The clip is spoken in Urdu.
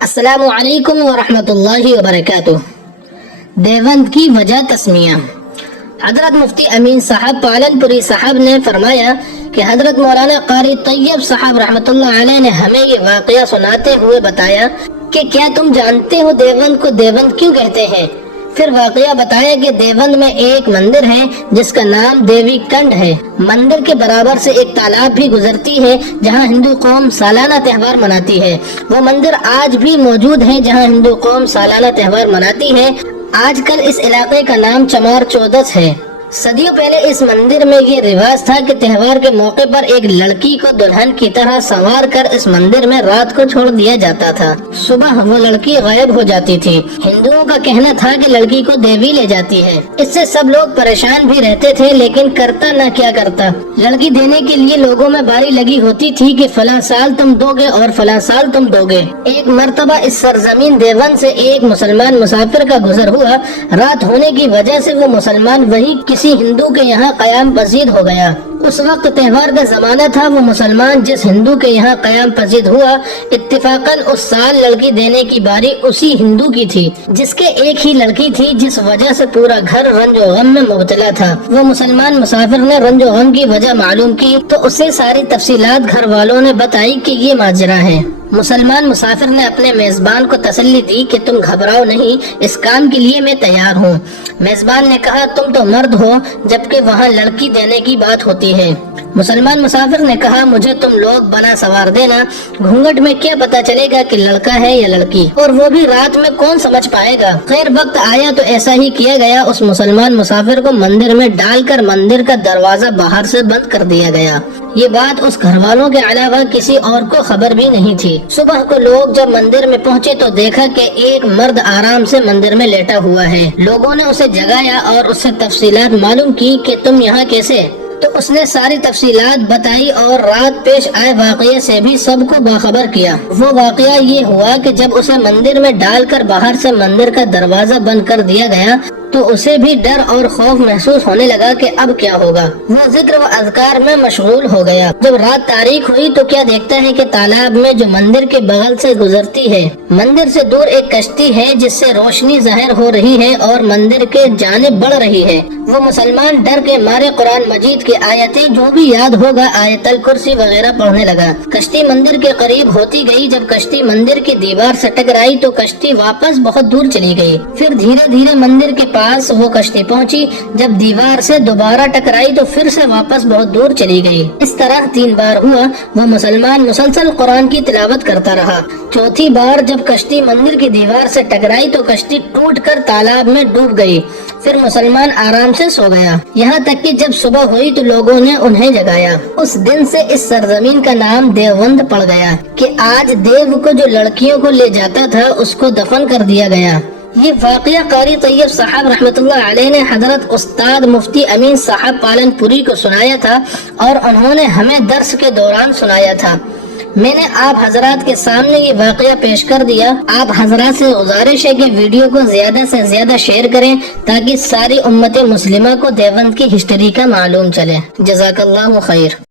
السلام علیکم ورحمۃ اللہ وبرکاتہ۔ دیوبند کی وجہ تسمیہ۔ حضرت مفتی امین صاحب پالن پوری صاحب نے فرمایا کہ حضرت مولانا قاری طیب صاحب رحمۃ اللہ علیہ نے ہمیں یہ واقعہ سناتے ہوئے بتایا کہ کیا تم جانتے ہو دیوبند کو دیوبند کیوں کہتے ہیں؟ پھر واقعہ بتایا کہ دیوبند میں ایک مندر ہے جس کا نام دیوی کنڈ ہے۔ مندر کے برابر سے ایک تالاب بھی گزرتی ہے جہاں ہندو قوم سالانہ تہوار مناتی ہے۔ وہ مندر آج بھی موجود ہے جہاں ہندو قوم سالانہ تہوار مناتی ہے۔ آج کل اس علاقے کا نام چمار چودس ہے۔ صدیوں پہلے اس مندر میں یہ رواج تھا کہ تہوار کے موقع پر ایک لڑکی کو دلہن کی طرح سنوار کر اس مندر میں رات کو چھوڑ دیا جاتا تھا۔ صبح وہ لڑکی غائب ہو جاتی تھی۔ ہندوؤں کا کہنا تھا کہ لڑکی کو دیوی لے جاتی ہے۔ اس سے سب لوگ پریشان بھی رہتے تھے، لیکن کرتا نہ کیا کرتا۔ لڑکی دینے کے لیے لوگوں میں باری لگی ہوتی تھی کہ فلاں سال تم دو گے اور فلاں سال تم دو گے۔ ایک مرتبہ اس سرزمین دیوبند سے ایک مسلمان مسافر کا گزر ہوا۔ رات ہونے کی وجہ سے وہ مسلمان وہی کسی ہندو کے یہاں قیام پذیر ہو گیا۔ اس وقت تہوار کا زمانہ تھا۔ وہ مسلمان جس ہندو کے یہاں قیام پذیر ہوا، اتفاقاً اس سال لڑکی دینے کی باری اسی ہندو کی تھی جس کے ایک ہی لڑکی تھی، جس وجہ سے پورا گھر رنج و غم میں مبتلا تھا۔ وہ مسلمان مسافر نے رنج و غم کی وجہ معلوم کی تو اسے ساری تفصیلات گھر والوں نے بتائی کہ یہ ماجرا ہے۔ مسلمان مسافر نے اپنے میزبان کو تسلی دی کہ تم گھبراؤ نہیں، اس کام کے لیے میں تیار ہوں۔ میزبان نے کہا تم تو مرد ہو، جبکہ وہاں لڑکی دینے کی بات ہوتی ہے۔ مسلمان مسافر نے کہا مجھے تم لوگ بنا سوار دینا، گھونگھٹ میں کیا پتا چلے گا کہ لڑکا ہے یا لڑکی، اور وہ بھی رات میں کون سمجھ پائے گا۔ خیر وقت آیا تو ایسا ہی کیا گیا۔ اس مسلمان مسافر کو مندر میں ڈال کر مندر کا دروازہ باہر سے بند کر دیا گیا۔ یہ بات اس گھر والوں کے علاوہ کسی اور کو خبر بھی نہیں تھی۔ صبح کو لوگ جب مندر میں پہنچے تو دیکھا کہ ایک مرد آرام سے مندر میں لیٹا ہوا ہے۔ لوگوں نے اسے جگایا اور اس سے تفصیلات معلوم کی کہ تم یہاں کیسے؟ تو اس نے ساری تفصیلات بتائی اور رات پیش آئے واقعے سے بھی سب کو باخبر کیا۔ وہ واقعہ یہ ہوا کہ جب اسے مندر میں ڈال کر باہر سے مندر کا دروازہ بند کر دیا گیا تو اسے بھی ڈر اور خوف محسوس ہونے لگا کہ اب کیا ہوگا۔ وہ ذکر و اذکار میں مشغول ہو گیا۔ جب رات تاریک ہوئی تو کیا دیکھتا ہے کہ تالاب میں جو مندر کے بغل سے گزرتی ہے، مندر سے دور ایک کشتی ہے جس سے روشنی ظاہر ہو رہی ہے اور مندر کے جانب بڑھ رہی ہے۔ وہ مسلمان ڈر کے مارے قرآن مجید کی آیتیں جو بھی یاد ہوگا آیت الکرسی وغیرہ پڑھنے لگا۔ کشتی مندر کے قریب ہوتی گئی۔ جب کشتی مندر کی دیوار سے ٹکرائی تو کشتی واپس بہت دور چلی گئی۔ پھر دھیرے دھیرے مندر کے پاس وہ کشتی پہنچی۔ جب دیوار سے دوبارہ ٹکرائی تو پھر سے واپس بہت دور چلی گئی۔ اس طرح 3 بار ہوا۔ وہ مسلمان مسلسل قرآن کی تلاوت کرتا رہا۔ چوتھی بار جب کشتی مندر کی دیوار سے ٹکرائی تو کشتی ٹوٹ کر تالاب میں ڈوب گئی۔ پھر مسلمان آرام سے سو گیا، یہاں تک کہ جب صبح ہوئی تو لوگوں نے انہیں جگایا۔ اس دن سے اس سرزمین کا نام دیوبند پڑ گیا کہ آج دیو کو جو لڑکیوں کو لے جاتا تھا اس کو دفن کر دیا گیا۔ یہ واقعہ قاری طیب صاحب رحمۃ اللہ علیہ نے حضرت استاد مفتی امین صاحب پالن پوری کو سنایا تھا اور انہوں نے ہمیں درس کے دوران سنایا تھا۔ میں نے آپ حضرات کے سامنے یہ واقعہ پیش کر دیا۔ آپ حضرات سے گزارش ہے کہ ویڈیو کو زیادہ سے زیادہ شیئر کریں تاکہ ساری امت مسلمہ کو دیوبند کی ہسٹری کا معلوم چلے۔ جزاک اللہ خیر۔